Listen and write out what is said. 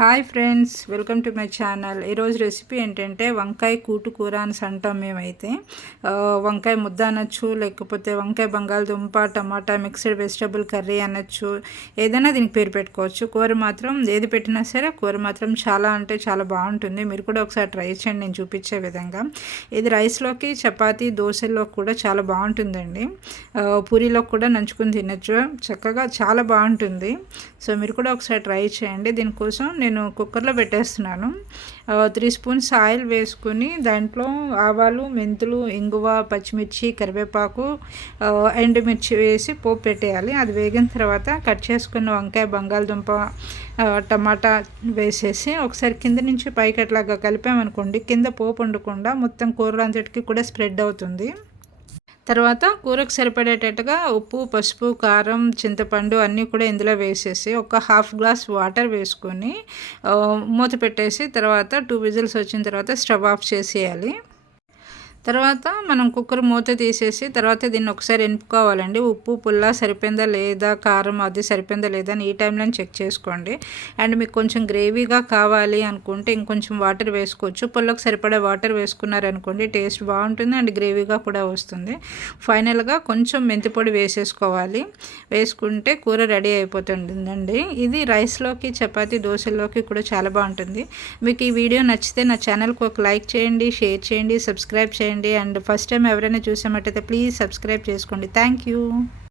Hi friends welcome to my channel. ఈరోజు recipe ఏంటంటే వంకాయ కూటు కూర అని అంటాం మేమైతే. వంకాయ ముద్ద అనొచ్చు లేకపోతే వంకాయ బంగాళదుంప టమాటా మిక్స్డ్ వెజిటబుల్ కర్రీ అనొచ్చు ఏదైనా దీనికి పేరు పెట్టుకోవచ్చు. కూర మాత్రం ఏది పెట్టినా సరే కూర మాత్రం చాలా అంటే చాలా బాగుంటుంది. మీరు కూడా ఒకసారి ట్రై చేయండి నేను చూపించే విధంగా. ఇది రైస్లోకి చపాతి దోశల్లో కూడా చాలా బాగుంటుందండి. పూరిలో కూడా నంచుకుని తినచ్చు. చక్కగా చాలా బాగుంటుంది. సో మీరు కూడా ఒకసారి ట్రై చేయండి. దీనికోసం నేను నేను కుక్కర్లో పెట్టేస్తున్నాను. త్రీ స్పూన్స్ ఆయిల్ వేసుకుని దాంట్లో ఆవాలు మెంతులు ఇంగువ పచ్చిమిర్చి కరివేపాకు ఎండుమిర్చి వేసి పోపు పెట్టేయాలి. అది వేగిన తర్వాత కట్ చేసుకున్న వంకాయ బంగాళదుంప టమాటా వేసేసి ఒకసారి కింద నుంచి పైకి అట్లాగా కలిపామనుకోండి కింద పోపు ఉండకుండా మొత్తం కూర అంతటికి కూడా స్ప్రెడ్ అవుతుంది. తర్వాత కూరకు సరిపడేటట్టుగా ఉప్పు పసుపు కారం చింతపండు అన్నీ కూడా ఇందులో వేసేసి ఒక హాఫ్ గ్లాస్ వాటర్ వేసుకొని మూత పెట్టేసి తర్వాత టూ విజిల్స్ వచ్చిన తర్వాత స్టవ్ ఆఫ్ చేసేయాలి. తర్వాత మనం కుక్కర్ మూత తీసేసి తర్వాత దీన్ని ఒకసారి ఎనుపుకోవాలండి ఉప్పు పుల్ల సరిపోయిందా లేదా కారం అది సరిపోయిందా లేదా అని ఈ టైంలో చెక్ చేసుకోండి. అండ్ మీకు కొంచెం గ్రేవీగా కావాలి అనుకుంటే ఇంకొంచెం వాటర్ వేసుకోవచ్చు. పుల్లకు సరిపడే వాటర్ వేసుకున్నారనుకోండి టేస్ట్ బాగుంటుంది అండ్ గ్రేవీగా కూడా వస్తుంది. ఫైనల్గా కొంచెం మెంతి పొడి వేసేసుకోవాలి. వేసుకుంటే కూర రెడీ అయిపోతుందండి. ఇది రైస్లోకి చపాతీ దోశలోకి కూడా చాలా బాగుంటుంది. మీకు ఈ వీడియో నచ్చితే నా ఛానల్కి ఒక లైక్ చేయండి షేర్ చేయండి సబ్స్క్రైబ్ చేయండి. చేయండి. అండ్ ఫస్ట్ టైం ఎవరైనా చూసామట్టయితే ప్లీజ్ సబ్స్క్రైబ్ చేసుకోండి. Thank you.